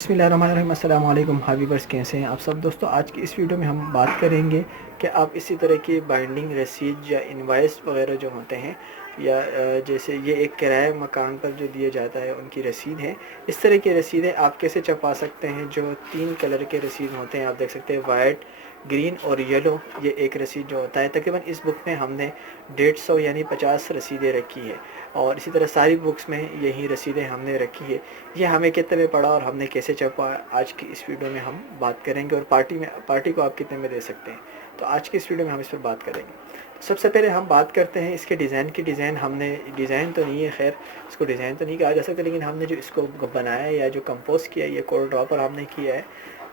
बिस्मिल्लाहिर्रहमानिर्रहीम। अस्सलाम वालेकुम हाबीबर्स, कैसे हैं आप सब दोस्तों। आज की इस वीडियो में हम बात करेंगे कि आप इसी तरह की बाइंडिंग रसीद या इनवाइस वगैरह जो होते हैं या जैसे ये एक किराए मकान पर जो दिए जाता है उनकी रसीद है, इस तरह की रसीदें आप कैसे छपा सकते हैं। जो 3 कलर के रसीद होते हैं, आप देख सकते हैं वाइट, ग्रीन और येलो। ये एक रसीद जो होता है, तकरीबन इस बुक में हमने 150 यानी 50 रसीदें रखी है और इसी तरह सारी बुक्स में यही रसीदें हमने रखी है। ये हमें कितने में पड़ा और हमने कैसे छपा, आज की इस वीडियो में हम बात करेंगे। और पार्टी को आप कितने में दे सकते हैं, तो आज की इस वीडियो में हम इस पर बात करेंगे। तो सबसे पहले हम बात करते हैं इसके डिज़ाइन की। हमने डिज़ाइन तो नहीं है, खैर इसको डिज़ाइन तो नहीं कहा जा सकता, लेकिन हमने जो इसको बनाया है या जो कंपोज किया है, ये कोड ड्रॉपर हमने किया है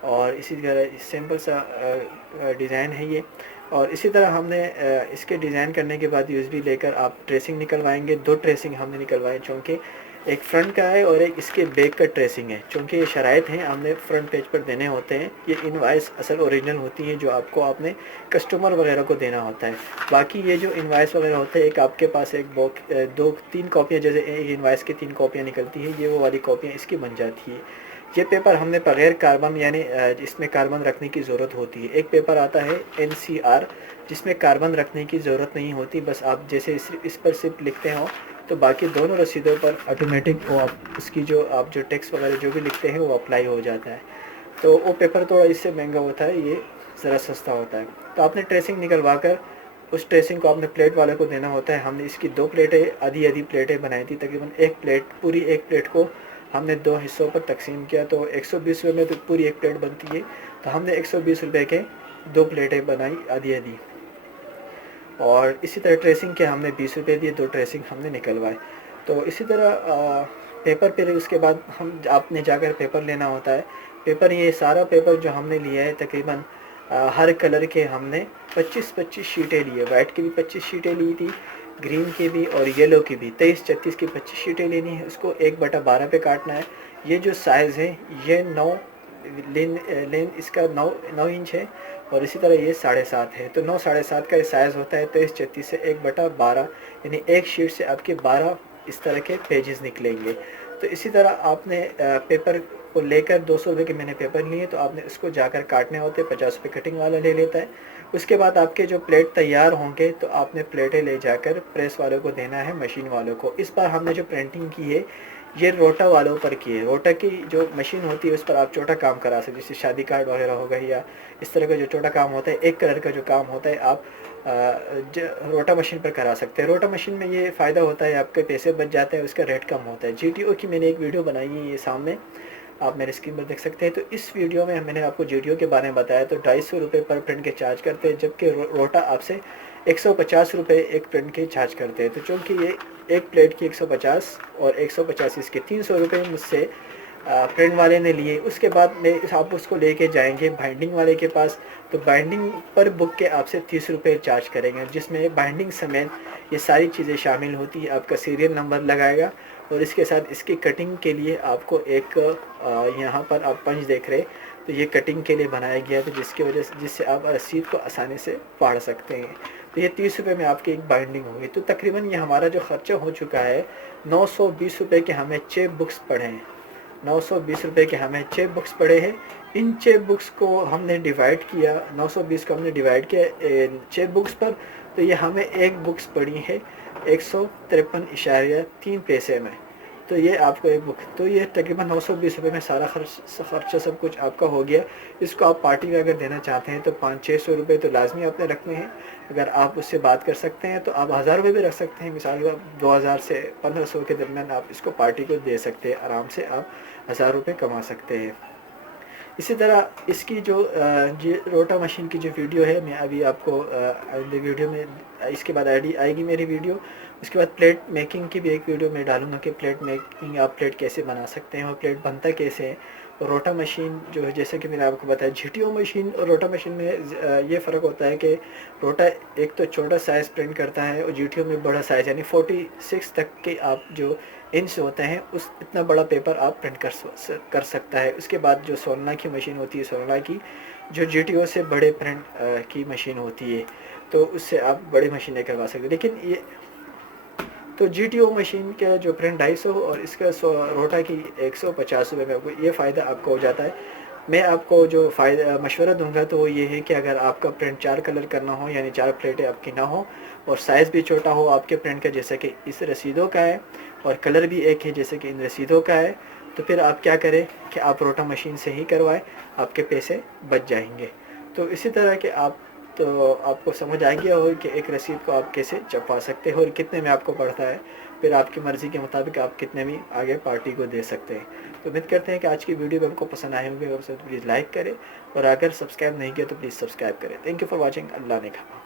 और इसी तरह सिंपल सा डिज़ाइन है ये। और इसी तरह हमने इसके डिज़ाइन करने के बाद यूएसबी लेकर आप ट्रेसिंग निकलवाएंगे। 2 ट्रेसिंग हमने निकलवाए, चूँकि एक फ्रंट का है और एक इसके बैक का ट्रेसिंग है। चूँकि ये शराइत हैं, हमने फ्रंट पेज पर देने होते हैं। ये इनवाइस असल ओरिजिनल होती है जो आपको आपने कस्टमर वगैरह को देना होता है। बाकी ये जो इनवाइस वगैरह होते हैं, एक आपके पास एक बॉक्स 2-3 कॉपियाँ, जैसे एक इनवाइस की 3 कॉपियाँ निकलती है, ये वो वाली कॉपियाँ इसकी बन जाती है। ये पेपर हमने बग़ैर कार्बन यानी इसमें कार्बन रखने की ज़रूरत होती है। एक पेपर आता है NCR जिसमें कार्बन रखने की ज़रूरत नहीं होती, बस आप जैसे इस पर सिर्फ लिखते हो तो बाकी दोनों रसीदों पर ऑटोमेटिक वो उसकी जो आप जो टेक्स्ट वगैरह जो भी लिखते हैं वो अप्लाई हो जाता है। तो वो पेपर थोड़ा इससे महंगा होता है, ये ज़रा सस्ता होता है। तो आपने ट्रेसिंग निकलवा कर उस ट्रेसिंग को आपने प्लेट वाले को देना होता है। हमने इसकी 2 प्लेटें आधी आधी प्लेटें बनाई थी। तकरीबन पूरी एक प्लेट को हमने 2 हिस्सों पर तकसीम किया, तो 120 रुपये में तो पूरी एक प्लेट बनती है। तो हमने 120 रुपये के 2 प्लेटें बनाई आधी आधी। और इसी तरह ट्रेसिंग के हमने 20 रुपये दिए, 2 ट्रेसिंग हमने निकलवाए। तो इसी तरह पेपर फिर उसके बाद आपने जाकर पेपर लेना होता है। पेपर, ये सारा पेपर जो हमने लिया है तकरीबन हर कलर के हमने 25-25 शीटें ली है। वाइट की भी 25 शीटें ली थी, ग्रीन की भी और येलो की भी 23-36 की 25 शीटें लेनी है। उसको 1/12 पे काटना है। ये जो साइज़ है ये 9 लेन इसका 9 इंच है और इसी तरह ये 7.5 है। तो 9 7.5 का साइज़ होता है। 23-36 से 1/12 यानी एक शीट से आपके 12 इस तरह के पेजेस निकलेंगे। तो इसी तरह आपने पेपर को लेकर 200 रुपये के मैंने पेपर लिए, तो आपने उसको जाकर काटने होते हैं। 50 रुपये कटिंग वाला ले लेता है। उसके बाद आपके जो प्लेट तैयार होंगे तो आपने प्लेटें ले जाकर प्रेस वालों को देना है, मशीन वालों को। इस बार हमने जो प्रिंटिंग की है ये रोटा वालों पर की है। रोटा की जो मशीन होती है उस पर आप छोटा काम करा सकते, जैसे शादी कार्ड वगैरह हो गई या इस तरह का जो छोटा काम होता है, एक कलर का जो काम होता है, आप रोटा मशीन पर करा सकते हैं। रोटा मशीन में ये फ़ायदा होता है, आपके पैसे बच जाते हैं, उसका रेट कम होता है। GTO की मैंने एक वीडियो बनाई है, ये सामने आप मेरे स्क्रीन पर देख सकते हैं। तो इस वीडियो में मैंने आपको GTO के बारे में बताया। तो 250 रुपये पर प्रिंट के चार्ज करते हैं, जबकि रोटा आपसे 150 रुपये एक प्रिंट के चार्ज करते हैं। तो चूँकि ये एक प्लेट की 150 और 150 इसके 300 रुपये मुझसे प्रिंट वाले ने लिए। उसके बाद में आप उसको लेके जाएंगे बाइंडिंग वाले के पास, तो बाइंडिंग पर बुक के आपसे 30 रुपये चार्ज करेंगे, जिसमें बाइंडिंग समेत ये सारी चीज़ें शामिल होती है। आपका सीरियल नंबर लगाएगा और इसके साथ इसकी कटिंग के लिए आपको एक यहाँ पर आप पंच देख रहे, तो ये कटिंग के लिए बनाया गया है, तो जिसकी वजह से जिससे आप रसीद को आसानी से पढ़ सकते हैं। तो ये 30 रुपये में आपकी एक बाइंडिंग होगी। तो तकरीबन ये हमारा जो ख़र्चा हो चुका है 920 रुपये के हमें 6 बुक्स पढ़े हैं। 920 रुपये के हमें 6 बुक्स पड़े हैं। इन 6 बुक्स को हमने डिवाइड किया, 920 को हमने डिवाइड किया 6 बुक्स पर, तो ये हमें एक बुक्स पड़ी है 153.3 पैसे में। तो ये आपको एक बुक, तो ये तकरीबन 920 रुपये में सारा खर्चा सब कुछ आपका हो गया। इसको आप पार्टी में अगर देना चाहते हैं तो 500-600 रुपये तो लाजमी आपने रखने हैं। अगर आप उससे बात कर सकते हैं तो आप 1000 रुपये भी रख सकते हैं। मिसाल का 2000 से 1500 के दरमियान आप इसको पार्टी को दे सकते हैं। आराम से आप 1000 रुपये कमा सकते हैं। इसी तरह इसकी जो रोटा मशीन की जो वीडियो है, मैं अभी आपको वीडियो में इसके बाद आईडी आएगी मेरी वीडियो। उसके बाद प्लेट मेकिंग की भी एक वीडियो मैं डालूंगा कि प्लेट मेकिंग आप प्लेट कैसे बना सकते हैं और प्लेट बनता कैसे है। और रोटा मशीन जो है, जैसे कि मैंने आपको बताया, GTO मशीन और रोटा मशीन में ये फ़र्क होता है कि रोटा एक तो छोटा साइज़ प्रिंट करता है और GTO में बड़ा साइज़ यानी 46 तक के आप जो इंच होते हैं उस इतना बड़ा पेपर आप प्रिंट कर सकता है। उसके बाद जो सोलना की मशीन होती है, सोलना की जो GTO से बड़े प्रिंट की मशीन होती है, तो उससे आप बड़ी मशीनें करवा सकते हैं। लेकिन تو GTO مشین کا جو پرنٹ 250 اور اس کا روٹا کی 150 روپے میں آپ کو یہ فائدہ آپ کو ہو جاتا ہے۔ میں آپ کو جو مشورہ دوں گا تو وہ یہ ہے کہ اگر آپ کا پرنٹ 4 کلر کرنا ہو، یعنی 4 پلیٹیں آپ کی نہ ہو، اور سائز بھی چھوٹا ہو آپ کے پرنٹ کا، جیسا کہ اس رسیدوں کا ہے، اور کلر بھی ایک ہے جیسے کہ ان رسیدوں کا ہے، تو پھر آپ کیا کریں کہ آپ روٹا مشین سے ہی کروائیں، آپ کے پیسے بچ جائیں گے۔ تو اسی طرح کہ آپ کو سمجھ آ گیا ہو کہ ایک رسید کو آپ کیسے چھپا سکتے ہو اور کتنے میں آپ کو پڑتا ہے، پھر آپ کی مرضی کے مطابق آپ کتنے بھی آگے پارٹی کو دے سکتے ہیں۔ تو امید کرتے ہیں کہ آج کی ویڈیو بھی آپ کو پسند آئے ہوں گے، پلیز لائک کریں، اور اگر سبسکرائب نہیں کیا تو پلیز سبسکرائب کریں۔ Thank you for watching. اللہ نے کہا۔